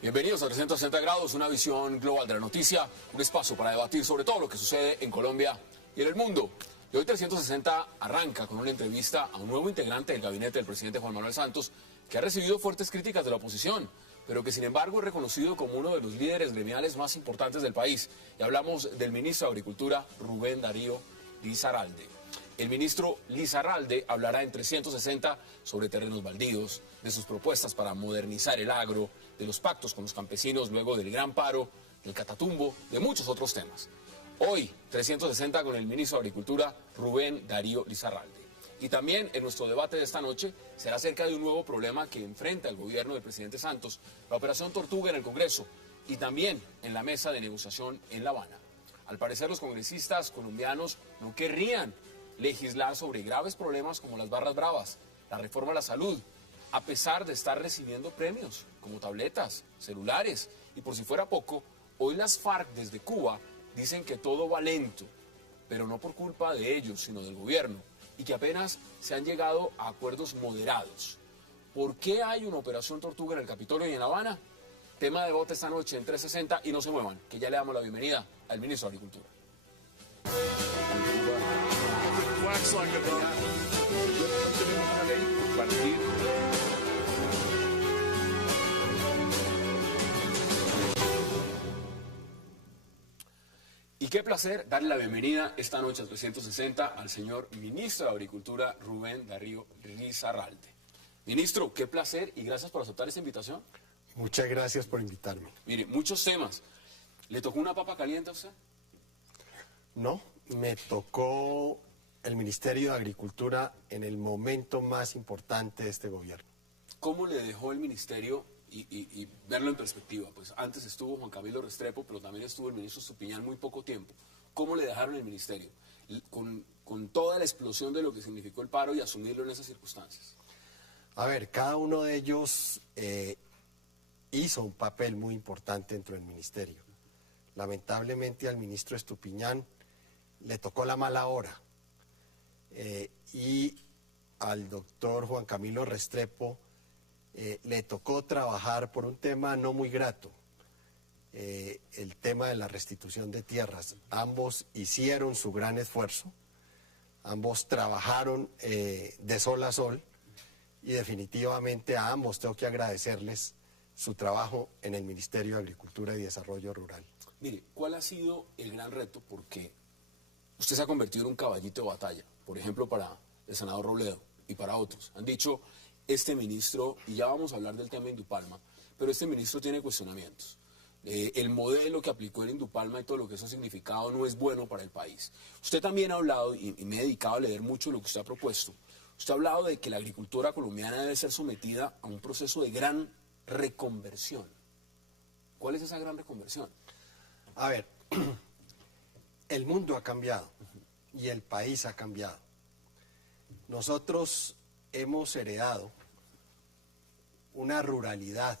Bienvenidos a 360 grados, una visión global de la noticia, un espacio para debatir sobre todo lo que sucede en Colombia y en el mundo. Y hoy 360 arranca con una entrevista a un nuevo integrante del gabinete del presidente Juan Manuel Santos, que ha recibido fuertes críticas de la oposición, pero que sin embargo es reconocido como uno de los líderes gremiales más importantes del país. Y hablamos del ministro de Agricultura, Rubén Darío Risaralde. El ministro Risaralde hablará en 360 sobre terrenos baldíos, de sus propuestas para modernizar el agro, de los pactos con los campesinos luego del gran paro, del Catatumbo, de muchos otros temas. Hoy, 360 con el ministro de Agricultura, Rubén Darío Risaralde. Y también en nuestro debate de esta noche será acerca de un nuevo problema que enfrenta el gobierno del presidente Santos, la Operación Tortuga en el Congreso y también en la mesa de negociación en La Habana. Al parecer los congresistas colombianos no querrían legislar sobre graves problemas como las barras bravas, la reforma a la salud, a pesar de estar recibiendo premios como tabletas, celulares. Y por si fuera poco, hoy las FARC desde Cuba dicen que todo va lento, pero no por culpa de ellos, sino del gobierno, y que apenas se han llegado a acuerdos moderados. ¿Por qué hay una operación Tortuga en el Capitolio y en La Habana? Tema de debate esta noche en 360 y no se muevan, que ya le damos la bienvenida al ministro de Agricultura. Y qué placer darle la bienvenida esta noche a 360 al señor ministro de Agricultura, Rubén Darío Risaralde. Ministro, qué placer y gracias por aceptar esta invitación. Muchas gracias por invitarme. Mire, muchos temas. ¿Le tocó una papa caliente a usted? No, me tocó el Ministerio de Agricultura en el momento más importante de este gobierno. ¿Cómo le dejó el ministerio y verlo en perspectiva? Pues antes estuvo Juan Camilo Restrepo, pero también estuvo el ministro Estupiñán muy poco tiempo. ¿Cómo le dejaron el ministerio? Con toda la explosión de lo que significó el paro y asumirlo en esas circunstancias. A ver, cada uno de ellos hizo un papel muy importante dentro del ministerio. Lamentablemente al ministro Estupiñán le tocó la mala hora. Y al doctor Juan Camilo Restrepo le tocó trabajar por un tema no muy grato, el tema de la restitución de tierras. Ambos hicieron su gran esfuerzo, ambos trabajaron de sol a sol y definitivamente a ambos tengo que agradecerles su trabajo en el Ministerio de Agricultura y Desarrollo Rural. Mire, ¿cuál ha sido el gran reto? Porque usted se ha convertido en un caballito de batalla, por ejemplo, para el senador Robledo y para otros. Han dicho, este ministro, y ya vamos a hablar del tema Indupalma, pero este ministro tiene cuestionamientos. El modelo que aplicó en Indupalma y todo lo que eso ha significado no es bueno para el país. Usted también ha hablado, y me he dedicado a leer mucho lo que usted ha propuesto, usted ha hablado de que la agricultura colombiana debe ser sometida a un proceso de gran reconversión. ¿Cuál es esa gran reconversión? A ver, el mundo ha cambiado y el país ha cambiado. Nosotros hemos heredado una ruralidad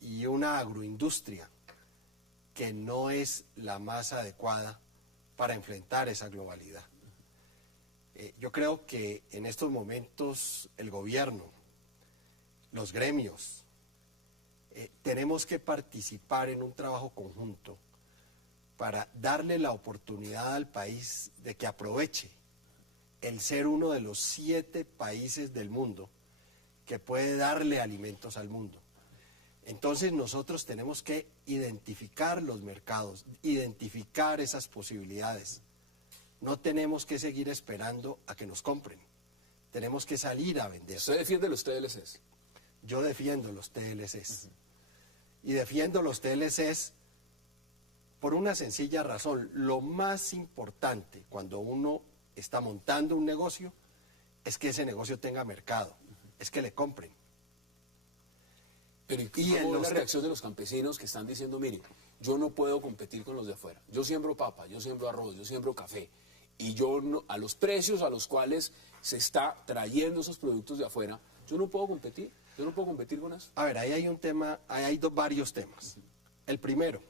y una agroindustria que no es la más adecuada para enfrentar esa globalidad. Yo creo que en estos momentos el gobierno, los gremios, tenemos que participar en un trabajo conjunto para darle la oportunidad al país de que aproveche el ser uno de los 7 países del mundo que puede darle alimentos al mundo. Entonces nosotros tenemos que identificar los mercados, identificar esas posibilidades. No tenemos que seguir esperando a que nos compren. Tenemos que salir a vender. ¿Usted defiende los TLCs? Yo defiendo los TLCs. Y defiendo los TLCs por una sencilla razón. Lo más importante cuando uno está montando un negocio es que ese negocio tenga mercado, es que le compren. Pero ¿y cómo es la reacción de los campesinos que están diciendo, mire, yo no puedo competir con los de afuera? Yo siembro papa, yo siembro arroz, yo siembro café, y yo no, a los precios a los cuales se está trayendo esos productos de afuera, yo no puedo competir. Yo no puedo competir con eso. A ver, ahí hay un tema, varios temas. El primero,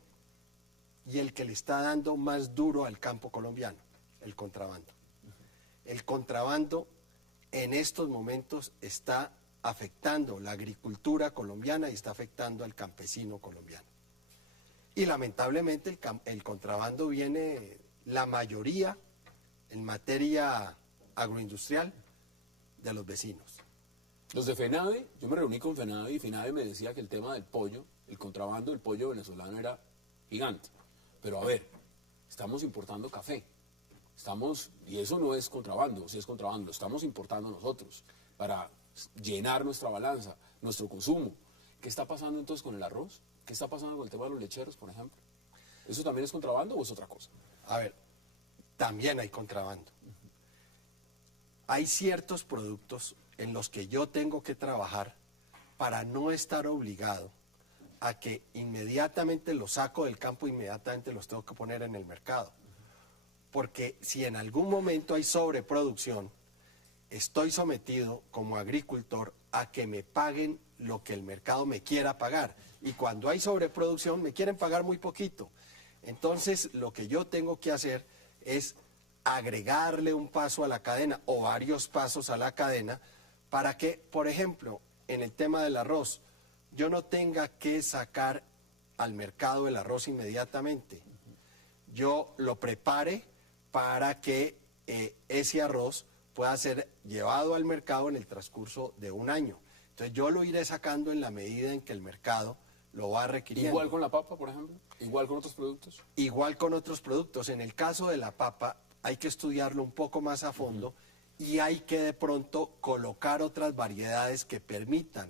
y el que le está dando más duro al campo colombiano, el contrabando. El contrabando en estos momentos está afectando la agricultura colombiana y está afectando al campesino colombiano. Y lamentablemente el contrabando viene, la mayoría, en materia agroindustrial, de los vecinos. Los de FENAVE, yo me reuní con FENAVE y FENAVE me decía que el tema del pollo, el contrabando del pollo venezolano era gigante. Pero a ver, estamos importando café. Y eso no es contrabando, sí es contrabando, estamos importando nosotros para llenar nuestra balanza, nuestro consumo. ¿Qué está pasando entonces con el arroz? ¿Qué está pasando con el tema de los lecheros, por ejemplo? ¿Eso también es contrabando o es otra cosa? A ver, también hay contrabando. Hay ciertos productos en los que yo tengo que trabajar para no estar obligado a que inmediatamente los saco del campo, inmediatamente los tengo que poner en el mercado. Porque si en algún momento hay sobreproducción, estoy sometido como agricultor a que me paguen lo que el mercado me quiera pagar. Y cuando hay sobreproducción me quieren pagar muy poquito. Entonces lo que yo tengo que hacer es agregarle un paso a la cadena o varios pasos a la cadena para que, por ejemplo, en el tema del arroz, yo no tenga que sacar al mercado el arroz inmediatamente. Yo lo prepare para que ese arroz pueda ser llevado al mercado en el transcurso de un año. Entonces yo lo iré sacando en la medida en que el mercado lo va requiriendo. ¿Igual con la papa, por ejemplo? ¿Igual con otros productos? Igual con otros productos. En el caso de la papa hay que estudiarlo un poco más a fondo y hay que de pronto colocar otras variedades que permitan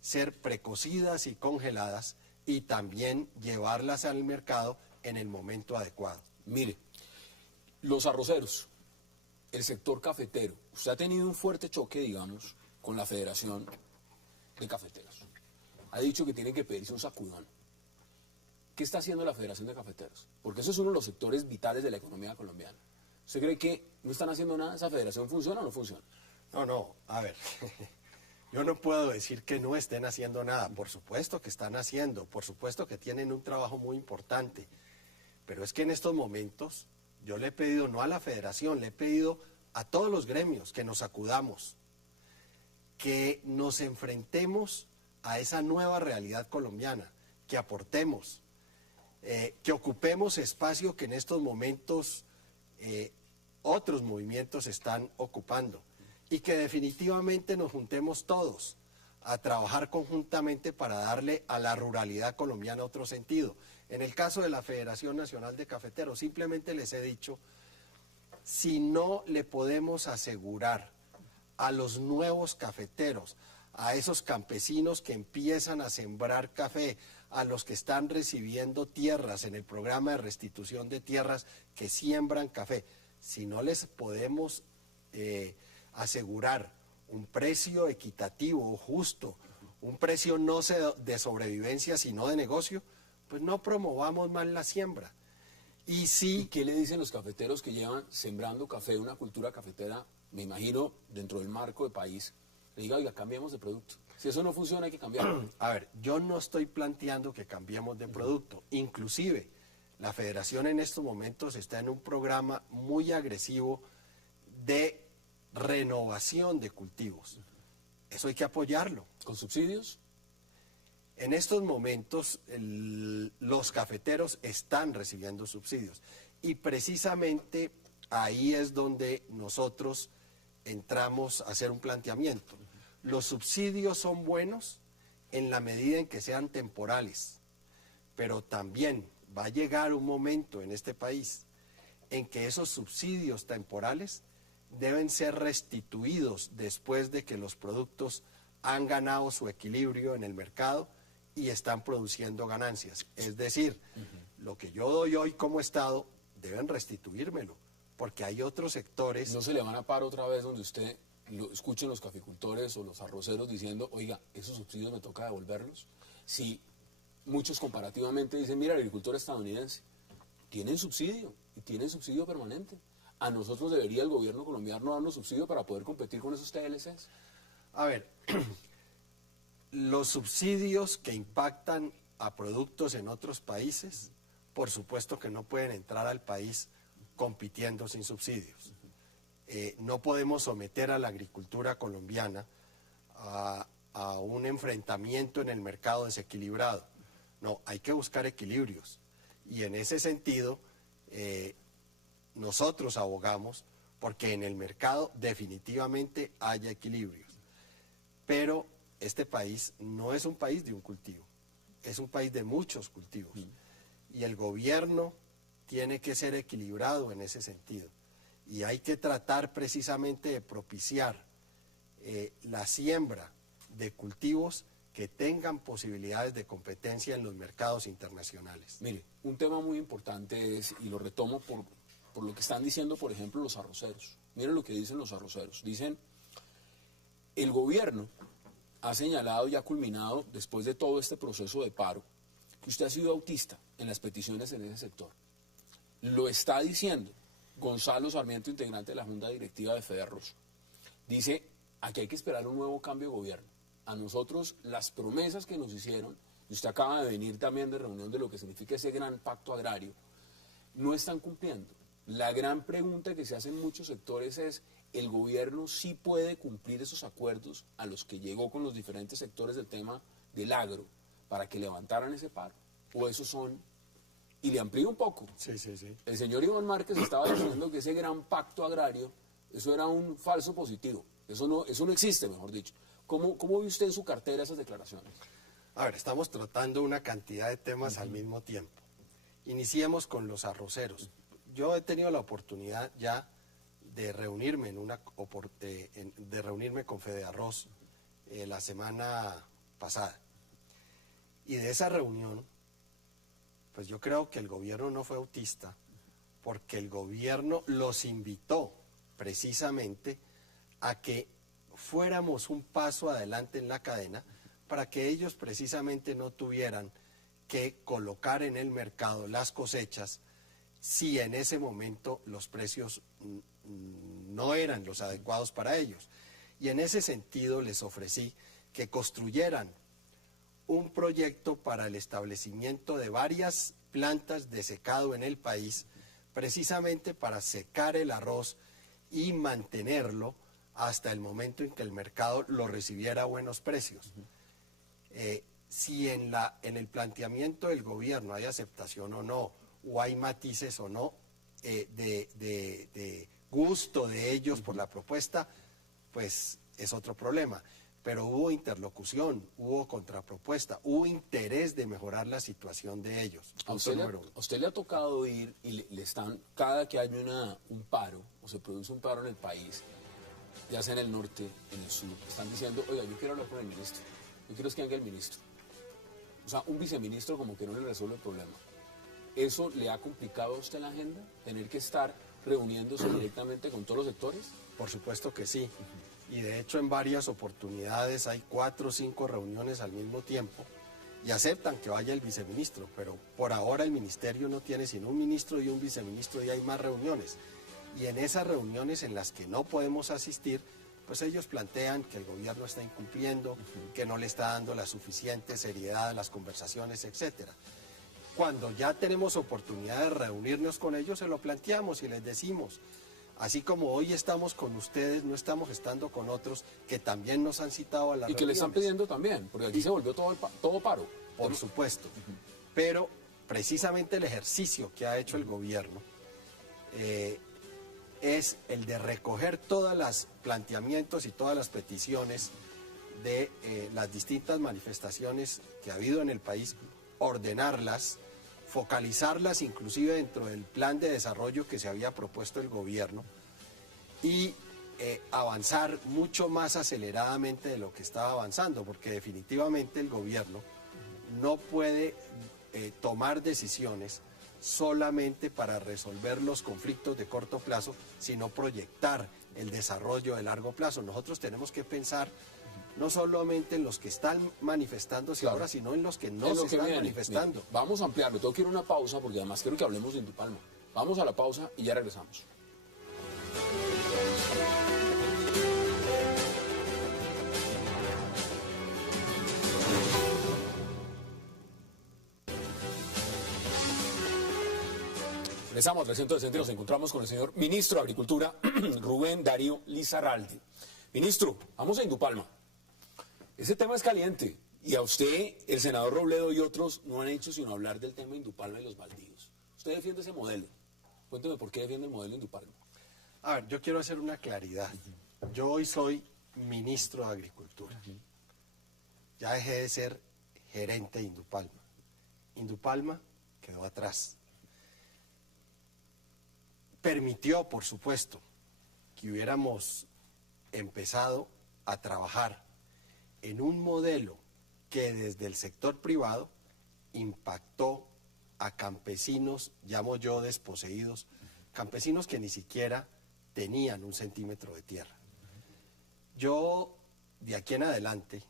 ser precocidas y congeladas y también llevarlas al mercado en el momento adecuado. Mire, los arroceros, el sector cafetero, usted ha tenido un fuerte choque, digamos, con la Federación de Cafeteros. Ha dicho que tienen que pedirse un sacudón. ¿Qué está haciendo la Federación de Cafeteros? Porque eso es uno de los sectores vitales de la economía colombiana. ¿Usted cree que no están haciendo nada? ¿Esa federación funciona o no funciona? No, a ver, yo no puedo decir que no estén haciendo nada. Por supuesto que están haciendo, por supuesto que tienen un trabajo muy importante. Pero es que en estos momentos yo le he pedido, no a la federación, le he pedido a todos los gremios que nos acudamos, que nos enfrentemos a esa nueva realidad colombiana, que aportemos, que ocupemos espacio que en estos momentos otros movimientos están ocupando y que definitivamente nos juntemos todos a trabajar conjuntamente para darle a la ruralidad colombiana otro sentido. En el caso de la Federación Nacional de Cafeteros, simplemente les he dicho, si no le podemos asegurar a los nuevos cafeteros, a esos campesinos que empiezan a sembrar café, a los que están recibiendo tierras en el programa de restitución de tierras que siembran café, si no les podemos asegurar un precio equitativo, justo, un precio no de sobrevivencia, sino de negocio, pues no promovamos más la siembra. Y ¿Y qué le dicen los cafeteros que llevan sembrando café, una cultura cafetera, me imagino, dentro del marco de país? Le diga, oiga, cambiemos de producto. Si eso no funciona, hay que cambiarlo. A ver, yo no estoy planteando que cambiemos de producto. Inclusive, la federación en estos momentos está en un programa muy agresivo de renovación de cultivos. Eso hay que apoyarlo. ¿Con subsidios? En estos momentos los cafeteros están recibiendo subsidios y precisamente ahí es donde nosotros entramos a hacer un planteamiento. Los subsidios son buenos en la medida en que sean temporales, pero también va a llegar un momento en este país en que esos subsidios temporales deben ser restituidos después de que los productos han ganado su equilibrio en el mercado y están produciendo ganancias. Es decir, lo que yo doy hoy como Estado deben restituírmelo, porque hay otros sectores... ¿No se le van a parar otra vez donde usted lo escuchen los caficultores o los arroceros diciendo, oiga, esos subsidios me toca devolverlos? Si muchos comparativamente dicen, mira, el agricultor estadounidense tienen subsidio y tienen subsidio permanente. A nosotros debería el gobierno colombiano darnos subsidio para poder competir con esos TLCs. A ver, los subsidios que impactan a productos en otros países por supuesto que no pueden entrar al país compitiendo sin subsidios. No podemos someter a la agricultura colombiana a un enfrentamiento en el mercado desequilibrado. No, hay que buscar equilibrios. Y en ese sentido, nosotros abogamos porque en el mercado definitivamente haya equilibrios. Pero este país no es un país de un cultivo, es un país de muchos cultivos. Y el gobierno tiene que ser equilibrado en ese sentido. Y hay que tratar precisamente de propiciar la siembra de cultivos que tengan posibilidades de competencia en los mercados internacionales. Mire, un tema muy importante es, y lo retomo por lo que están diciendo, por ejemplo, los arroceros. Miren lo que dicen los arroceros. Dicen, el gobierno ha señalado y ha culminado, después de todo este proceso de paro, que usted ha sido autista en las peticiones en ese sector. Lo está diciendo Gonzalo Sarmiento, integrante de la Junta Directiva de Fedearroz. Dice, aquí hay que esperar un nuevo cambio de gobierno. A nosotros las promesas que nos hicieron, y usted acaba de venir también de reunión de lo que significa ese gran pacto agrario, no están cumpliendo. La gran pregunta que se hace en muchos sectores es, ¿el gobierno sí puede cumplir esos acuerdos a los que llegó con los diferentes sectores del tema del agro para que levantaran ese paro? ¿O esos son...? Y le amplío un poco. Sí. El señor Iván Márquez estaba diciendo que ese gran pacto agrario, eso era un falso positivo. Eso no existe, mejor dicho. ¿Cómo ve usted en su cartera esas declaraciones? A ver, estamos tratando una cantidad de temas al mismo tiempo. Iniciemos con los arroceros. Yo he tenido la oportunidad ya de reunirme con Fedearroz la semana pasada. Y de esa reunión, pues yo creo que el gobierno no fue autista, porque el gobierno los invitó precisamente a que fuéramos un paso adelante en la cadena para que ellos precisamente no tuvieran que colocar en el mercado las cosechas si en ese momento los precios no eran los adecuados para ellos. Y en ese sentido les ofrecí que construyeran un proyecto para el establecimiento de varias plantas de secado en el país, precisamente para secar el arroz y mantenerlo hasta el momento en que el mercado lo recibiera a buenos precios. Si en el planteamiento del gobierno hay aceptación o no, o hay matices o no, de gusto de ellos por la propuesta, pues es otro problema. Pero hubo interlocución, hubo contrapropuesta, hubo interés de mejorar la situación de ellos. ¿A usted le ha tocado ir y le están, cada que hay un paro, o se produce un paro en el país, ya sea en el norte, en el sur, están diciendo, oiga, yo quiero hablar con el ministro, yo quiero que venga el ministro? O sea, un viceministro como que no le resuelve el problema. ¿Eso le ha complicado a usted la agenda? ¿Tener que estar reuniéndose directamente con todos los sectores? Por supuesto que sí. Y de hecho en varias oportunidades hay 4 o 5 reuniones al mismo tiempo y aceptan que vaya el viceministro, pero por ahora el ministerio no tiene sino un ministro y un viceministro y hay más reuniones. Y en esas reuniones en las que no podemos asistir, pues ellos plantean que el gobierno está incumpliendo, que no le está dando la suficiente seriedad a las conversaciones, etcétera. Cuando ya tenemos oportunidad de reunirnos con ellos, se lo planteamos y les decimos, así como hoy estamos con ustedes, no estamos estando con otros que también nos han citado a la reunión. Y que le están pidiendo también, porque aquí se volvió todo paro. Por supuesto. Pero precisamente el ejercicio que ha hecho el gobierno es el de recoger todos los planteamientos y todas las peticiones de las distintas manifestaciones que ha habido en el país, ordenarlas, focalizarlas inclusive dentro del plan de desarrollo que se había propuesto el gobierno y avanzar mucho más aceleradamente de lo que estaba avanzando, porque definitivamente el gobierno no puede tomar decisiones solamente para resolver los conflictos de corto plazo, sino proyectar el desarrollo de largo plazo. Nosotros tenemos que pensar no solamente en los que están manifestándose ahora, sino en los que no se están manifestando. Mire, vamos a ampliarlo. Tengo que ir a una pausa porque además quiero que hablemos de Indupalma. Vamos a la pausa y ya regresamos. Regresamos a 360 y nos encontramos con el señor ministro de Agricultura, Rubén Darío Lizarralde. Ministro, vamos a Indupalma. Ese tema es caliente y a usted, el senador Robledo y otros no han hecho sino hablar del tema de Indupalma y los baldíos. Usted defiende ese modelo. Cuénteme por qué defiende el modelo Indupalma. A ver, yo quiero hacer una claridad. Yo hoy soy ministro de Agricultura. Ya dejé de ser gerente de Indupalma. Indupalma quedó atrás. Permitió, por supuesto, que hubiéramos empezado a trabajar en un modelo que desde el sector privado impactó a campesinos, llamo yo desposeídos, campesinos que ni siquiera tenían un centímetro de tierra. Yo, de aquí en adelante,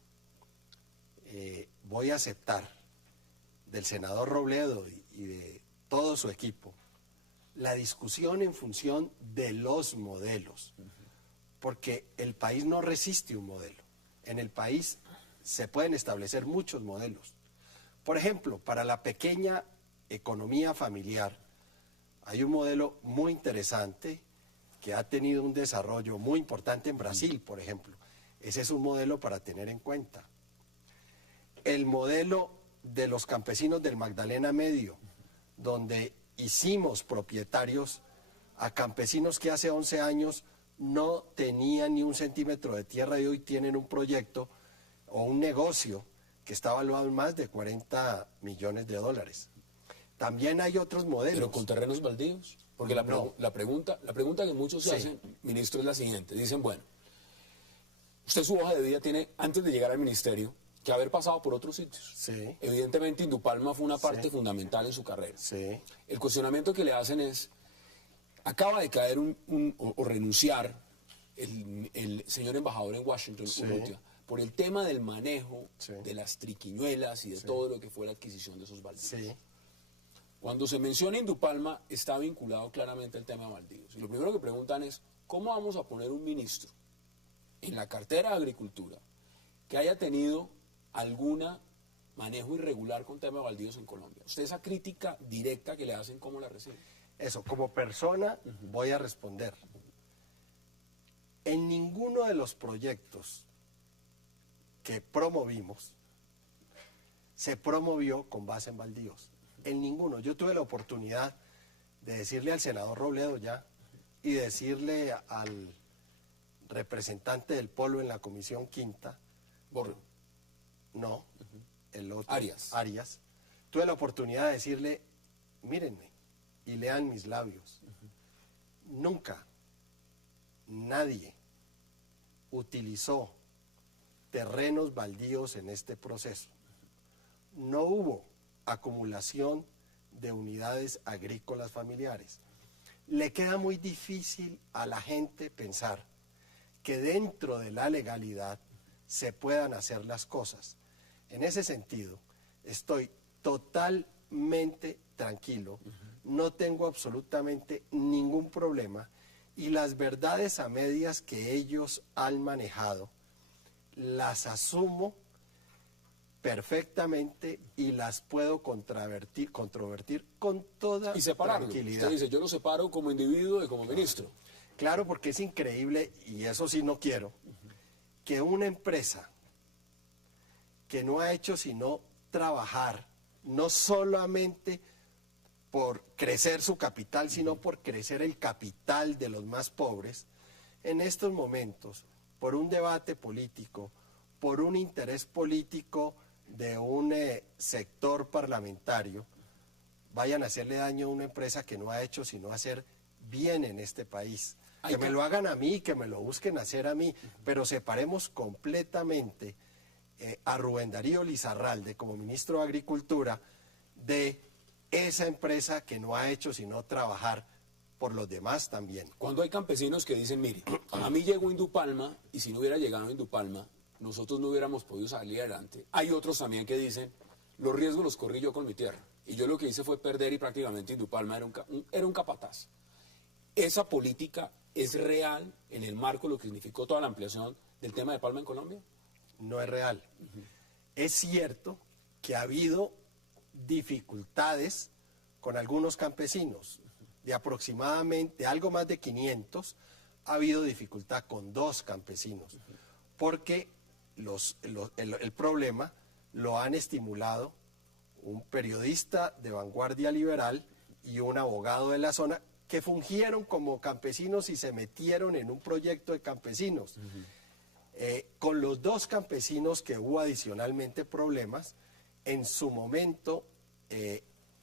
voy a aceptar del senador Robledo y de todo su equipo la discusión en función de los modelos, porque el país no resiste un modelo. En el país se pueden establecer muchos modelos. Por ejemplo, para la pequeña economía familiar hay un modelo muy interesante que ha tenido un desarrollo muy importante en Brasil, por ejemplo. Ese es un modelo para tener en cuenta. El modelo de los campesinos del Magdalena Medio, donde hicimos propietarios a campesinos que hace 11 años no tenían ni un centímetro de tierra y hoy tienen un proyecto o un negocio que está valuado en más de 40 millones de dólares. También hay otros modelos. ¿Pero con terrenos baldíos? Porque la pregunta que muchos se hacen, ministro, es la siguiente. Dicen, bueno, usted su hoja de vida tiene, antes de llegar al ministerio, que haber pasado por otros sitios. Sí. Evidentemente, Indupalma fue una parte fundamental en su carrera. Sí. El cuestionamiento que le hacen es, acaba de caer o renunciar el señor embajador en Washington, Urrutia, por el tema del manejo de las triquiñuelas y de todo lo que fue la adquisición de esos baldíos. Sí. Cuando se menciona Indupalma, está vinculado claramente al tema de baldíos. Y lo primero que preguntan es, ¿cómo vamos a poner un ministro en la cartera de Agricultura que haya tenido algún manejo irregular con tema de baldíos en Colombia? Usted, esa crítica directa que le hacen, ¿cómo la recibe? Eso, como persona voy a responder. En ninguno de los proyectos que promovimos se promovió con base en baldíos. En ninguno. Yo tuve la oportunidad de decirle al senador Robledo ya y decirle al representante del Polo en la Comisión Quinta. Borro. No, el otro. Arias. Tuve la oportunidad de decirle, mírenme y lean mis labios. Nunca nadie utilizó terrenos baldíos en este proceso. No hubo acumulación de unidades agrícolas familiares. Le queda muy difícil a la gente pensar que dentro de la legalidad se puedan hacer las cosas. En ese sentido, estoy totalmente tranquilo, no tengo absolutamente ningún problema y las verdades a medias que ellos han manejado las asumo perfectamente y las puedo controvertir con toda tranquilidad. Usted dice, yo lo separo como individuo y como ministro. Claro, porque es increíble, y eso sí no quiero, que una empresa que no ha hecho sino trabajar, no solamente por crecer su capital, sino por crecer el capital de los más pobres, en estos momentos, por un debate político, por un interés político de un sector parlamentario, vayan a hacerle daño a una empresa que no ha hecho sino hacer bien en este país. Que me lo hagan a mí, que me lo busquen hacer a mí, pero separemos completamente a Rubén Darío Lizarralde como ministro de Agricultura de esa empresa que no ha hecho sino trabajar por los demás también. Cuando hay campesinos que dicen, mire, a mí llegó Indupalma y si no hubiera llegado Indupalma, nosotros no hubiéramos podido salir adelante. Hay otros también que dicen, los riesgos los corrí yo con mi tierra. Y yo lo que hice fue perder y prácticamente Indupalma era un capataz. ¿Esa política es real en el marco de lo que significó toda la ampliación del tema de palma en Colombia? No es real. Es cierto que ha habido dificultades con algunos campesinos. de aproximadamente algo más de 500, ha habido dificultad con 2 campesinos, porque el problema lo han estimulado un periodista de Vanguardia Liberal y un abogado de la zona que fungieron como campesinos y se metieron en un proyecto de campesinos. Con los 2 campesinos que hubo adicionalmente problemas, en su momento,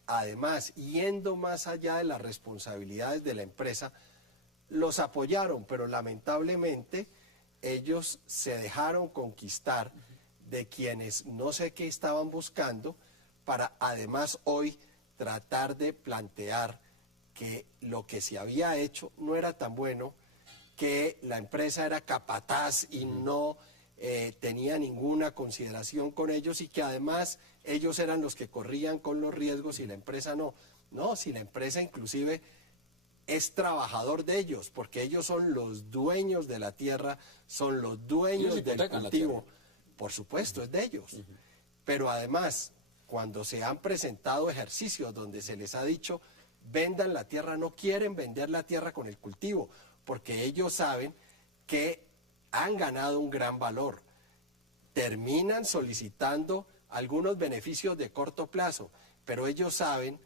además, yendo más allá de las responsabilidades de la empresa, los apoyaron, pero lamentablemente ellos se dejaron conquistar de quienes no sé qué estaban buscando, para además hoy tratar de plantear que lo que se había hecho no era tan bueno, que la empresa era capataz y no tenía ninguna consideración con ellos, y que además ellos eran los que corrían con los riesgos y la empresa no. No, si la empresa inclusive es trabajador de ellos, porque ellos son los dueños de la tierra, son los dueños del cultivo. Por supuesto, es de ellos. Pero además, cuando se han presentado ejercicios donde se les ha dicho, vendan la tierra, no quieren vender la tierra con el cultivo, porque ellos saben que han ganado un gran valor. Terminan solicitando algunos beneficios de corto plazo, pero ellos saben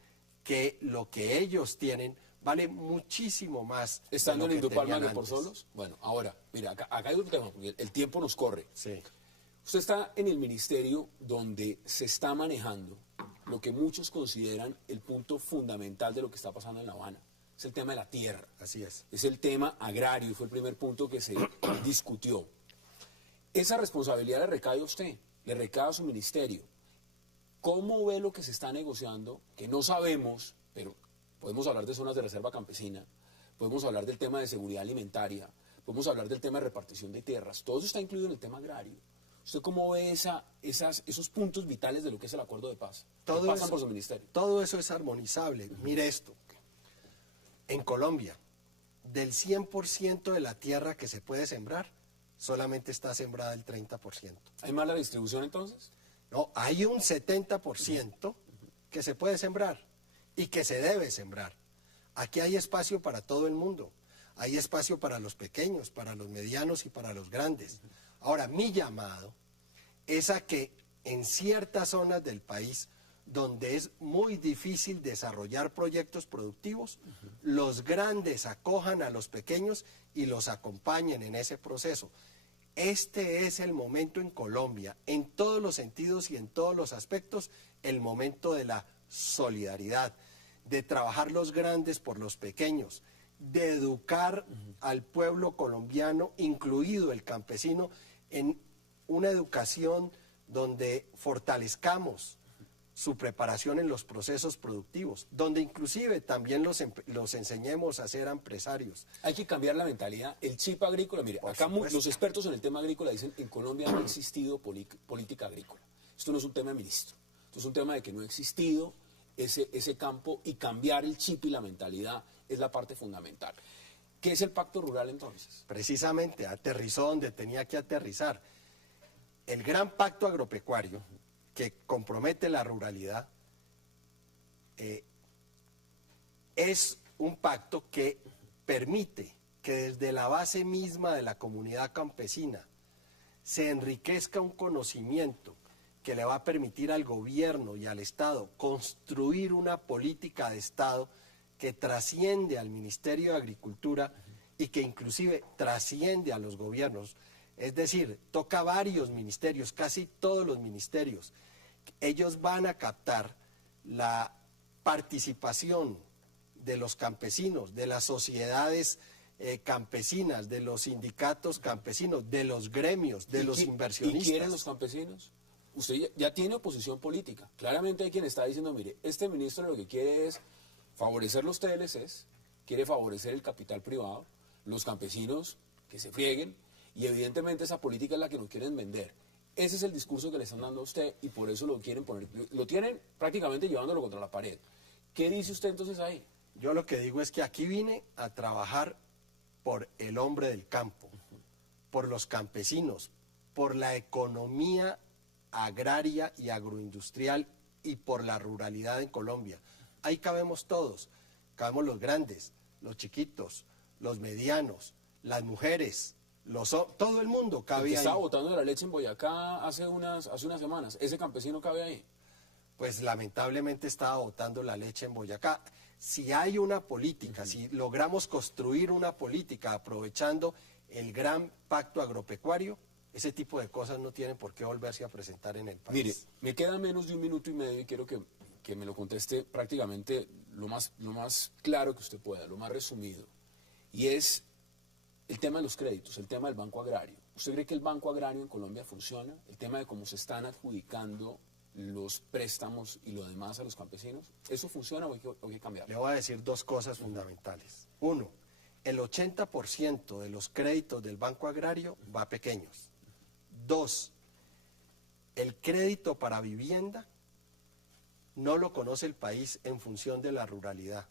que lo que ellos tienen vale muchísimo más. ¿Estando en Indupalma por solos? Bueno, ahora, mira, acá hay un tema, porque el tiempo nos corre. Sí. Usted está en el ministerio donde se está manejando lo que muchos consideran el punto fundamental de lo que está pasando en La Habana. Es el tema de la tierra. Así es. Es el tema agrario, fue el primer punto que se discutió. Esa responsabilidad le recae a usted, le recae a su ministerio. ¿Cómo ve lo que se está negociando? Que no sabemos, pero podemos hablar de zonas de reserva campesina, podemos hablar del tema de seguridad alimentaria, podemos hablar del tema de repartición de tierras. Todo eso está incluido en el tema agrario. ¿Usted cómo ve esos puntos vitales de lo que es el acuerdo de paz? ¿Qué pasan por su ministerio? Todo eso es armonizable. Mire esto. En Colombia, del 100% de la tierra que se puede sembrar, solamente está sembrada el 30%. ¿Hay mala distribución entonces? No, hay un 70% que se puede sembrar y que se debe sembrar. Aquí hay espacio para todo el mundo. Hay espacio para los pequeños, para los medianos y para los grandes. Ahora, mi llamado es a que en ciertas zonas del país, donde es muy difícil desarrollar proyectos productivos, los grandes acojan a los pequeños y los acompañen en ese proceso. Este es el momento en Colombia, en todos los sentidos y en todos los aspectos, el momento de la solidaridad, de trabajar los grandes por los pequeños, de educar al pueblo colombiano, incluido el campesino, en una educación donde fortalezcamos su preparación en los procesos productivos, donde inclusive también los enseñemos a ser empresarios. Hay que cambiar la mentalidad, el chip agrícola. Mire, acá los expertos en el tema agrícola dicen, en Colombia no ha existido política agrícola. Esto no es un tema de ministro, esto es un tema de que no ha existido ese campo, y cambiar el chip y la mentalidad es la parte fundamental. ¿Qué es el pacto rural entonces? Precisamente, aterrizó donde tenía que aterrizar. El gran pacto agropecuario que compromete la ruralidad es un pacto que permite que desde la base misma de la comunidad campesina se enriquezca un conocimiento que le va a permitir al gobierno y al Estado construir una política de Estado que trasciende al Ministerio de Agricultura y que inclusive trasciende a los gobiernos. Es decir, toca varios ministerios, casi todos los ministerios. Ellos van a captar la participación de los campesinos, de las sociedades campesinas, de los sindicatos campesinos, de los gremios, de los inversionistas. ¿Y quieren los campesinos? Usted ya tiene oposición política. Claramente hay quien está diciendo, mire, este ministro lo que quiere es favorecer los TLCs, quiere favorecer el capital privado, los campesinos que se frieguen, y evidentemente esa política es la que nos quieren vender. Ese es el discurso que le están dando a usted y por eso lo quieren poner, lo tienen prácticamente llevándolo contra la pared. ¿Qué dice usted entonces ahí? Yo lo que digo es que aquí vine a trabajar por el hombre del campo, por los campesinos, por la economía agraria y agroindustrial y por la ruralidad en Colombia. Ahí cabemos todos. cabemos los grandes, los chiquitos, los medianos, las mujeres, todo el mundo El cabe que ahí. estaba botando la leche en Boyacá hace unas semanas, ese campesino cabe ahí. Pues lamentablemente estaba botando la leche en Boyacá. Si hay una política, si logramos construir una política aprovechando el gran pacto agropecuario, ese tipo de cosas no tienen por qué volverse a presentar en el país. Mire, me queda menos de 1 minuto y medio y quiero que me lo conteste prácticamente lo más claro que usted pueda, lo más resumido. Y es el tema de los créditos, el tema del Banco Agrario. ¿Usted cree que el Banco Agrario en Colombia funciona? El tema de cómo se están adjudicando los préstamos y lo demás a los campesinos, ¿eso funciona o hay que cambiarlo? Le voy a decir dos cosas fundamentales. Uno, el 80% de los créditos del Banco Agrario va a pequeños. Dos, el crédito para vivienda no lo conoce el país en función de la ruralidad.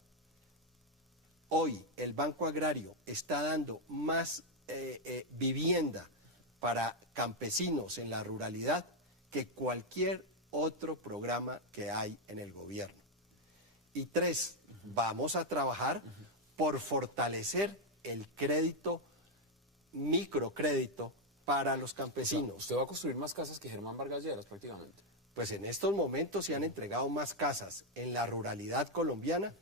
Hoy el Banco Agrario está dando más vivienda para campesinos en la ruralidad que cualquier otro programa que hay en el gobierno. Y tres, vamos a trabajar por fortalecer el crédito, microcrédito para los campesinos. O sea, usted va a construir más casas que Germán Vargas Lleras prácticamente. Pues en estos momentos se han entregado más casas en la ruralidad colombiana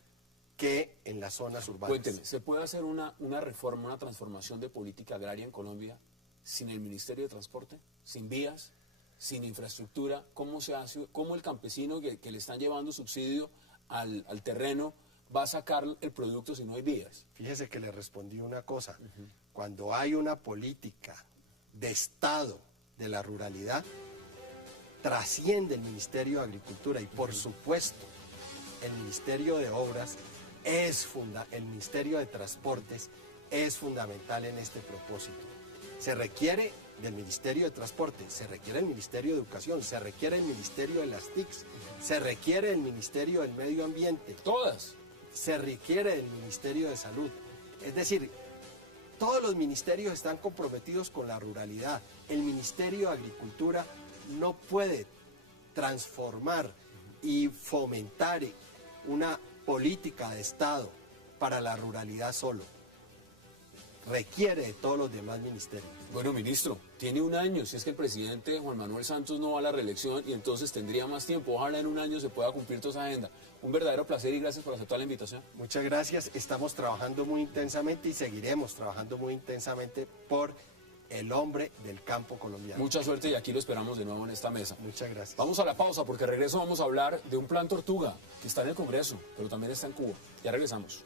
que en las zonas urbanas. Cuénteme, ¿se puede hacer una reforma, una transformación de política agraria en Colombia sin el Ministerio de Transporte, sin vías, sin infraestructura? ¿Cómo se hace? ¿Cómo el campesino que le están llevando subsidio al terreno va a sacar el producto si no hay vías? Fíjese que le respondí una cosa. Cuando hay una política de Estado de la ruralidad, trasciende el Ministerio de Agricultura y por supuesto el Ministerio de Obras el Ministerio de Transportes es fundamental en este propósito. Se requiere del Ministerio de Transporte, se requiere el Ministerio de Educación, se requiere el Ministerio de las TICs, se requiere el Ministerio del Medio Ambiente. Todas. Se requiere el Ministerio de Salud. Es decir, todos los ministerios están comprometidos con la ruralidad. El Ministerio de Agricultura no puede transformar y fomentar una política de Estado para la ruralidad solo. Requiere de todos los demás ministerios. Bueno, ministro, tiene 1 año, si es que el presidente Juan Manuel Santos no va a la reelección y entonces tendría más tiempo. Ojalá en 1 año se pueda cumplir toda esa agenda. Un verdadero placer y gracias por aceptar la invitación. Muchas gracias. Estamos trabajando muy intensamente y seguiremos trabajando muy intensamente por el hombre del campo colombiano. Mucha suerte y aquí lo esperamos de nuevo en esta mesa. Muchas gracias. Vamos a la pausa porque de regreso vamos a hablar de un plan Tortuga que está en el Congreso, pero también está en Cuba. Ya regresamos.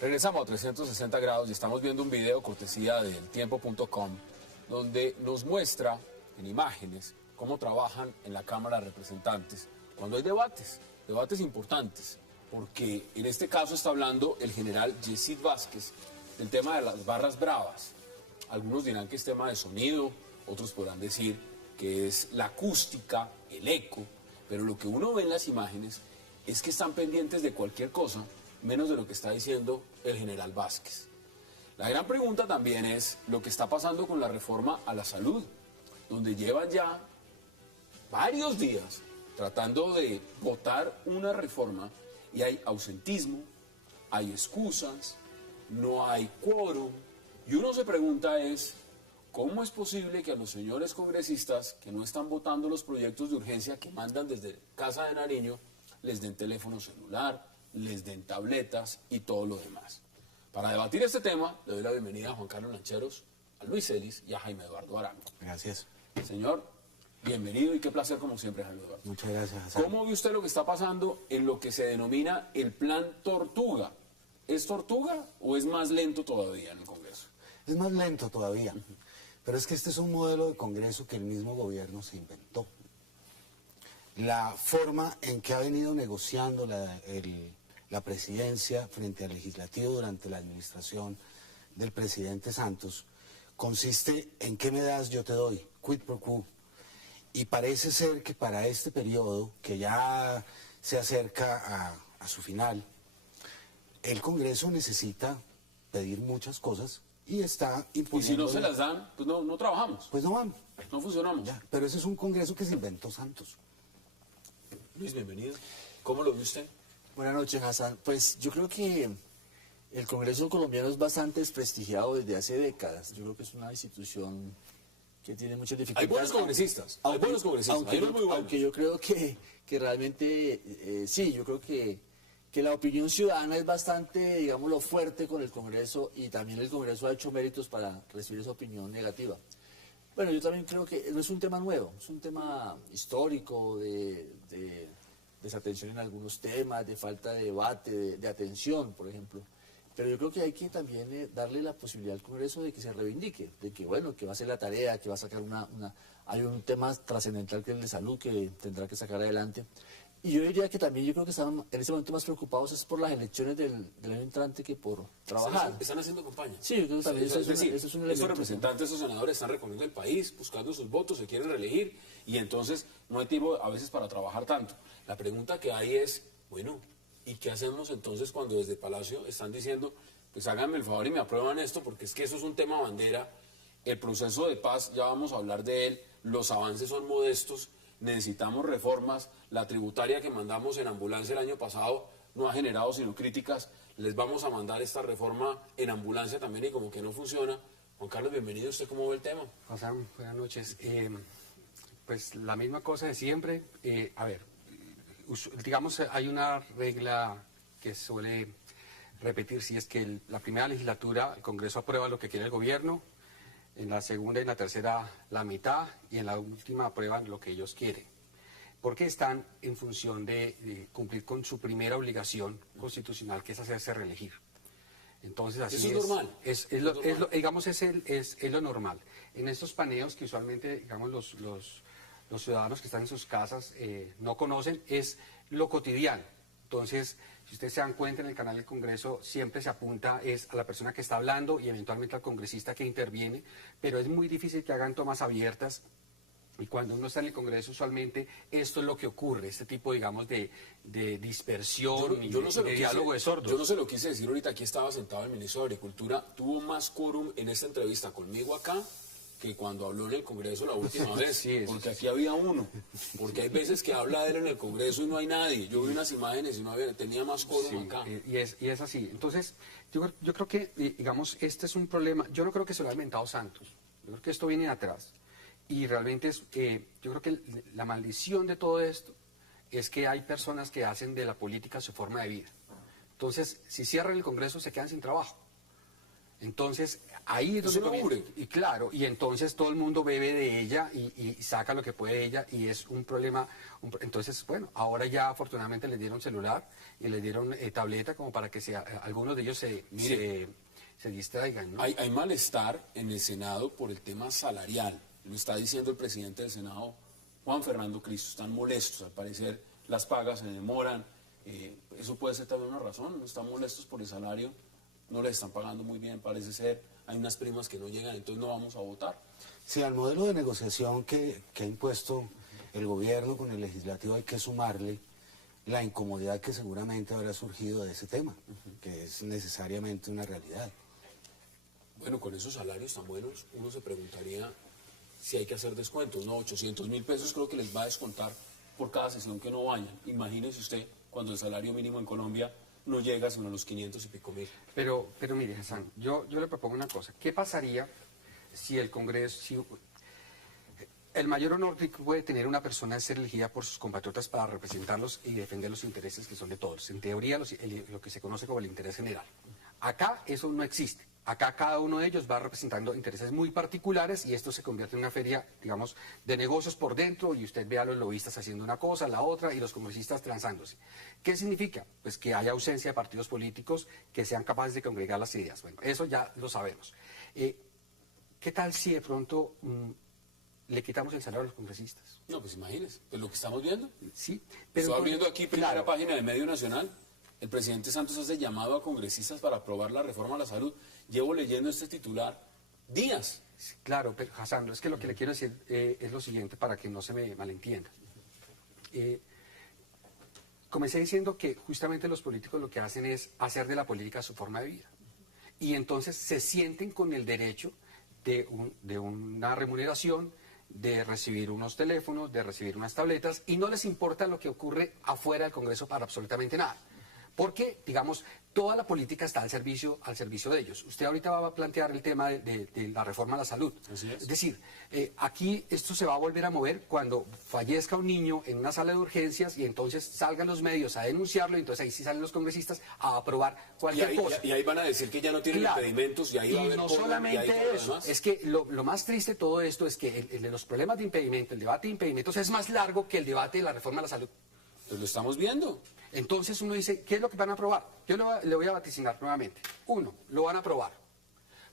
Regresamos a 360 grados y estamos viendo un video cortesía del tiempo.com donde nos muestra en imágenes cómo trabajan en la Cámara de Representantes cuando hay debates importantes, porque en este caso está hablando el general Yesid Vázquez del tema de las barras bravas. Algunos dirán que es tema de sonido, otros podrán decir que es la acústica, el eco, pero lo que uno ve en las imágenes es que están pendientes de cualquier cosa menos de lo que está diciendo el general Vázquez. La gran pregunta también es lo que está pasando con la reforma a la salud, donde llevan ya varios días tratando de votar una reforma y hay ausentismo, hay excusas, no hay quórum, y uno se pregunta es ¿cómo es posible que a los señores congresistas que no están votando los proyectos de urgencia que mandan desde Casa de Nariño les den teléfono celular, les den tabletas y todo lo demás? Para debatir este tema, le doy la bienvenida a Juan Carlos Lancheros, a Luis Celis y a Jaime Eduardo Arango. Gracias. Señor, bienvenido y qué placer como siempre, Jaime Eduardo. Muchas gracias, Hassan. ¿Cómo ve usted lo que está pasando en lo que se denomina el Plan Tortuga? ¿Es tortuga o es más lento todavía en el Congreso? Es más lento todavía, pero es que este es un modelo de Congreso que el mismo gobierno se inventó. La forma en que ha venido negociando la presidencia frente al legislativo durante la administración del presidente Santos consiste en qué me das, yo te doy, quid pro quo. Y parece ser que para este periodo, que ya se acerca a su final, el Congreso necesita pedir muchas cosas y está imponiendo... Y si no se las dan, pues no trabajamos, Pues no van. no funcionamos. Ya, pero ese es un Congreso que se inventó Santos. Luis, bienvenido. ¿Cómo lo ve usted? Buenas noches, Hassan. Pues yo creo que el Congreso colombiano es bastante desprestigiado desde hace décadas. Yo creo que es una institución que tiene muchas dificultades. Hay buenos congresistas, hay buenos congresistas, hay unos muy buenos. Aunque yo creo que realmente, sí, yo creo que la opinión ciudadana es bastante, digámoslo, fuerte con el Congreso y también el Congreso ha hecho méritos para recibir esa opinión negativa. Bueno, yo también creo que no es un tema nuevo, es un tema histórico de desatención en algunos temas, de falta de debate, de atención, por ejemplo. Pero yo creo que hay que también darle la posibilidad al Congreso de que se reivindique, de que, bueno, que va a hacer la tarea, que va a sacar hay un tema trascendental que es el de salud que tendrá que sacar adelante. Y yo diría que también, yo creo que están en ese momento más preocupados es por las elecciones del año entrante que por trabajar. Están haciendo campaña. Sí, yo creo que también eso es un elemento. Estos representantes, esos senadores están recorriendo el país, buscando sus votos, se quieren reelegir, y entonces no hay tiempo a veces para trabajar tanto. La pregunta que hay es, bueno, ¿y qué hacemos entonces cuando desde Palacio están diciendo, pues háganme el favor y me aprueban esto, porque es que eso es un tema bandera, el proceso de paz, ya vamos a hablar de él, los avances son modestos, necesitamos reformas, la tributaria que mandamos en ambulancia el año pasado no ha generado sino críticas, les vamos a mandar esta reforma en ambulancia también y como que no funciona. Juan Carlos, bienvenido, ¿usted cómo ve el tema? Hassan, buenas noches. Pues la misma cosa de siempre. A ver, digamos, hay una regla que suele repetir, si es que la primera legislatura el Congreso aprueba lo que quiere el gobierno, en la segunda y en la tercera la mitad y en la última aprueban lo que ellos quieren. Porque están en función de cumplir con su primera obligación constitucional, que es hacerse reelegir. Entonces, así eso es normal. Digamos, es lo normal. En estos paneos que usualmente, digamos, los ciudadanos que están en sus casas no conocen, es lo cotidiano. Entonces, si ustedes se dan cuenta, en el canal del Congreso siempre se apunta a la persona que está hablando y eventualmente al congresista que interviene, pero es muy difícil que hagan tomas abiertas. Y cuando uno está en el Congreso, usualmente esto es lo que ocurre, este tipo, digamos, de dispersión y de diálogo de sordos. Yo no se lo quise decir ahorita, aquí estaba sentado el ministro de Agricultura, tuvo más quórum en esta entrevista conmigo acá que cuando habló en el Congreso la última vez, Sí, porque aquí había uno, porque hay veces que habla de él en el Congreso y no hay nadie. Yo vi unas imágenes y tenía más quórum acá. Y es así. Entonces, yo creo que, digamos, este es un problema. Yo no creo que se lo haya inventado Santos. Yo creo que esto viene de atrás. Y realmente yo creo que la maldición de todo esto es que hay personas que hacen de la política su forma de vida. Entonces, si cierran el Congreso, se quedan sin trabajo. Entonces, ahí es donde comienza. Y claro, y entonces todo el mundo bebe de ella y saca lo que puede de ella y es un problema. Entonces, bueno, ahora ya afortunadamente les dieron celular y les dieron tableta como para que algunos de ellos se distraigan, ¿no? Hay malestar en el Senado por el tema salarial. Lo está diciendo el presidente del Senado, Juan Fernando Cristo. Están molestos, al parecer las pagas se demoran. Eso puede ser también una razón. Están molestos por el salario, no les están pagando muy bien, parece ser. Hay unas primas que no llegan, entonces no vamos a votar. Sí, al modelo de negociación que ha impuesto el gobierno con el legislativo hay que sumarle la incomodidad que seguramente habrá surgido de ese tema, que es necesariamente una realidad. Bueno, con esos salarios tan buenos, uno se preguntaría si hay que hacer descuentos. No, 800.000 pesos creo que les va a descontar por cada sesión que no vayan. Imagínese usted cuando el salario mínimo en Colombia no llega sino a los 500 y pico mil. Pero mire, Hassan, yo le propongo una cosa. ¿Qué pasaría si el Congreso, si el mayor honor que puede tener una persona es ser elegida por sus compatriotas para representarlos y defender los intereses que son de todos. En teoría, lo que se conoce como el interés general. Acá eso no existe. Acá cada uno de ellos va representando intereses muy particulares y esto se convierte en una feria, digamos, de negocios por dentro y usted ve a los lobistas haciendo una cosa, la otra y los congresistas transándose. ¿Qué significa? Pues que haya ausencia de partidos políticos que sean capaces de congregar las ideas. Bueno, eso ya lo sabemos. ¿Qué tal si de pronto le quitamos el salario a los congresistas? No, pues imagínese, pues lo que estamos viendo. Sí, Estoy abriendo aquí primera claro. página del Medio Nacional. El presidente Santos hace llamado a congresistas para aprobar la reforma a la salud. Llevo leyendo este titular días. Sí, claro, pero Hassan, es que lo que le quiero decir es lo siguiente para que no se me malentienda. Comencé diciendo que justamente los políticos lo que hacen es hacer de la política su forma de vida. Y entonces se sienten con el derecho de una remuneración, de recibir unos teléfonos, de recibir unas tabletas, y no les importa lo que ocurre afuera del Congreso para absolutamente nada. Porque, digamos, toda la política está al servicio de ellos. Usted ahorita va a plantear el tema de la reforma a la salud. Así es. Es decir, aquí esto se va a volver a mover cuando fallezca un niño en una sala de urgencias y entonces salgan los medios a denunciarlo y entonces ahí sí salen los congresistas a aprobar cualquier cosa. Y ahí van a decir que ya no tienen Claro. impedimentos y ahí va a Y haber no porno, y ahí solamente todo lo eso, demás. es que lo más triste de todo esto es que el de los problemas de impedimento, el debate de impedimentos es más largo que el debate de la reforma a la salud. Pues lo estamos viendo. Entonces uno dice, ¿qué es lo que van a aprobar? Yo le voy a vaticinar nuevamente. Uno, lo van a aprobar.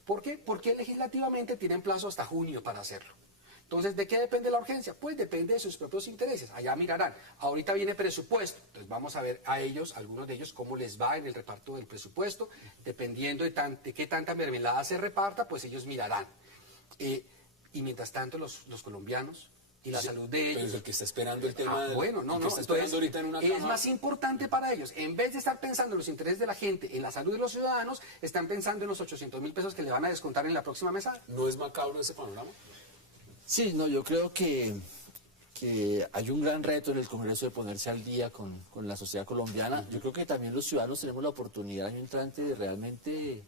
¿Por qué? Porque legislativamente tienen plazo hasta junio para hacerlo. Entonces, ¿de qué depende la urgencia? Pues depende de sus propios intereses. Allá mirarán. Ahorita viene presupuesto. Entonces vamos a ver a ellos, algunos de ellos, cómo les va en el reparto del presupuesto. Dependiendo de qué tanta mermelada se reparta, pues ellos mirarán. Y mientras tanto, los colombianos y la Sí, salud de pero ellos. es el que está esperando el tema Bueno, no, el que no. está esperando ahorita en una es cama. más importante para ellos. En vez de estar pensando en los intereses de la gente, en la salud de los ciudadanos, están pensando en los 800.000 pesos que le van a descontar en la próxima mesa. ¿No es macabro ese panorama? Sí, no, yo creo que hay un gran reto en el Congreso de ponerse al día con la sociedad colombiana. Yo creo que también los ciudadanos tenemos la oportunidad año entrante de realmente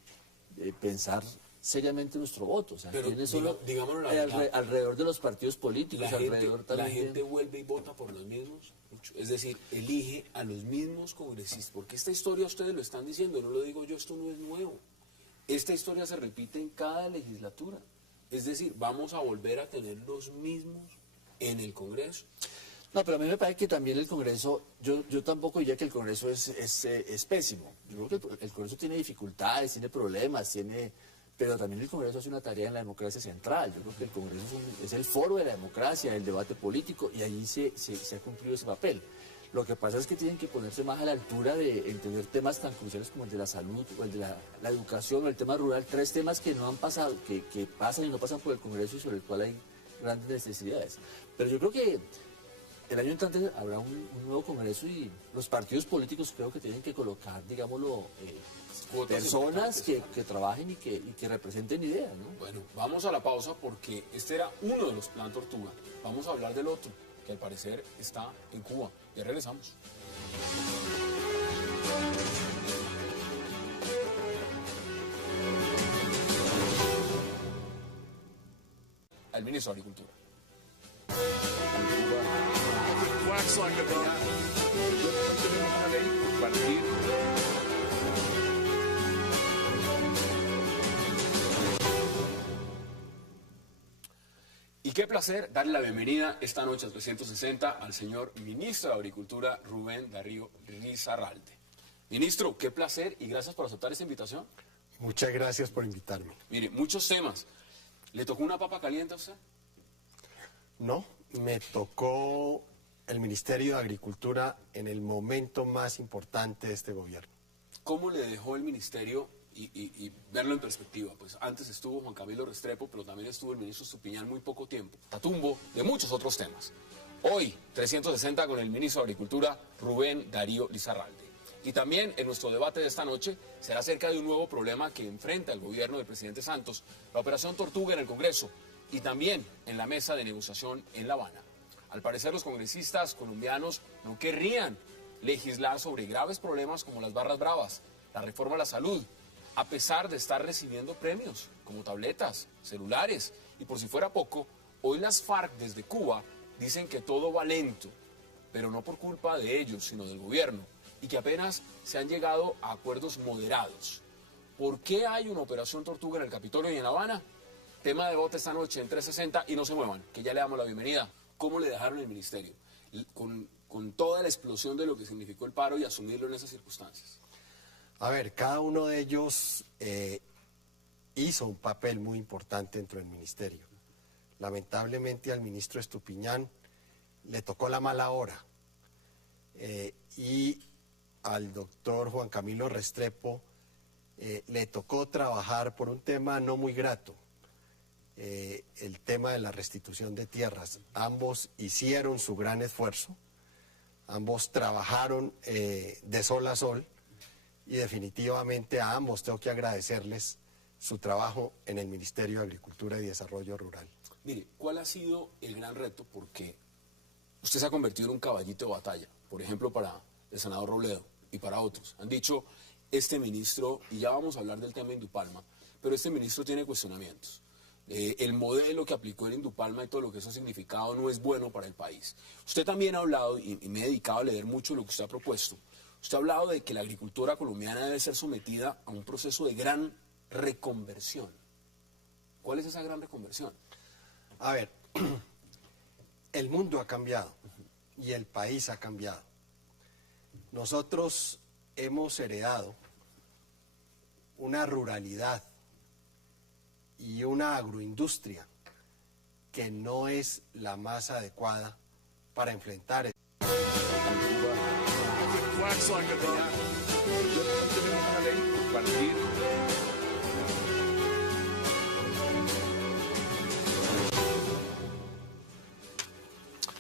pensar seriamente nuestro voto. O sea, Pero tiene solo digámoslo la verdad. alrededor de los partidos políticos, alrededor La también de- gente vuelve y vota por los mismos. Es decir, elige a los mismos congresistas. Porque esta historia ustedes lo están diciendo, no lo digo yo, esto no es nuevo. Esta historia se repite en cada legislatura. Es decir, vamos a volver a tener los mismos en el Congreso. No, pero a mí me parece que también el Congreso, yo tampoco diría que el Congreso es pésimo. Yo creo que el Congreso tiene dificultades, tiene problemas, pero también el Congreso hace una tarea en la democracia central. Yo creo que el Congreso es el foro de la democracia, del debate político, y allí se ha cumplido ese papel. Lo que pasa es que tienen que ponerse más a la altura de entender temas tan cruciales como el de la salud, o el de la educación, o el tema rural, tres temas que no han pasado, que pasan y no pasan por el Congreso y sobre el cual hay grandes necesidades. Pero yo creo que el año entrante habrá un nuevo Congreso y los partidos políticos creo que tienen que colocar, digámoslo, Cuotas personas importantes, que trabajen y que representen ideas, ¿no? Bueno, vamos a la pausa porque este era uno de los Plan Tortuga. Vamos a hablar del otro, que al parecer está en Cuba. Ya regresamos. Al ministro de Agricultura. Tenemos una ley compartir. Y qué placer darle la bienvenida esta noche al 360 al señor ministro de Agricultura, Rubén Darío Risarralde. Ministro, qué placer y gracias por aceptar esta invitación. Muchas gracias por invitarme. Mire, muchos temas. ¿Le tocó una papa caliente a usted? No, me tocó el Ministerio de Agricultura en el momento más importante de este gobierno. ¿Cómo le dejó el ministerio y verlo en perspectiva? Pues antes estuvo Juan Camilo Restrepo, pero también estuvo el ministro Estupiñán muy poco tiempo. Tatumbo de muchos otros temas. Hoy, 360 con el ministro de Agricultura, Rubén Darío Risarralde. Y también en nuestro debate de esta noche será acerca de un nuevo problema que enfrenta el gobierno del presidente Santos, la Operación Tortuga en el Congreso y también en la mesa de negociación en La Habana. Al parecer los congresistas colombianos no querrían legislar sobre graves problemas como las barras bravas, la reforma a la salud, a pesar de estar recibiendo premios como tabletas, celulares. Y por si fuera poco, hoy las FARC desde Cuba dicen que todo va lento, pero no por culpa de ellos, sino del gobierno, y que apenas se han llegado a acuerdos moderados. ¿Por qué hay una operación Tortuga en el Capitolio y en La Habana? Tema de debate esta noche en 360 y no se muevan, que ya le damos la bienvenida. ¿Cómo le dejaron el ministerio? Con toda la explosión de lo que significó el paro y asumirlo en esas circunstancias. A ver, cada uno de ellos hizo un papel muy importante dentro del ministerio. Lamentablemente al ministro Estupiñán le tocó la mala hora y al doctor Juan Camilo Restrepo le tocó trabajar por un tema no muy grato, el tema de la restitución de tierras. Ambos hicieron su gran esfuerzo, ambos trabajaron de sol a sol y definitivamente a ambos tengo que agradecerles su trabajo en el Ministerio de Agricultura y Desarrollo Rural. Mire, ¿cuál ha sido el gran reto? Porque usted se ha convertido en un caballito de batalla, por ejemplo, para el senador Robledo y para otros. Han dicho, este ministro, y ya vamos a hablar del tema Indupalma, pero este ministro tiene cuestionamientos. El modelo que aplicó en Indupalma y todo lo que eso ha significado no es bueno para el país. Usted también ha hablado, y me he dedicado a leer mucho lo que usted ha propuesto, usted ha hablado de que la agricultura colombiana debe ser sometida a un proceso de gran reconversión. ¿Cuál es esa gran reconversión? A ver, el mundo ha cambiado y el país ha cambiado. Nosotros hemos heredado una ruralidad y una agroindustria que no es la más adecuada para enfrentar el... Tenemos una ley por partir.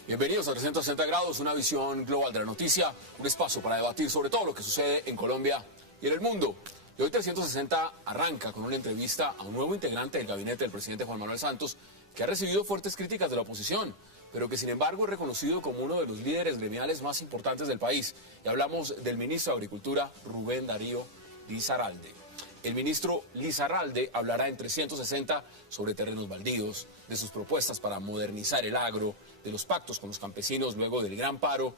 Bienvenidos a 360 grados, una visión global de la noticia, un espacio para debatir sobre todo lo que sucede en Colombia y en el mundo. Y hoy 360 arranca con una entrevista a un nuevo integrante del gabinete del presidente Juan Manuel Santos, que ha recibido fuertes críticas de la oposición, pero que sin embargo es reconocido como uno de los líderes gremiales más importantes del país. Y hablamos del ministro de Agricultura, Rubén Darío Lizarralde. El ministro Lizarralde hablará en 360 sobre terrenos baldíos, de sus propuestas para modernizar el agro, de los pactos con los campesinos luego del gran paro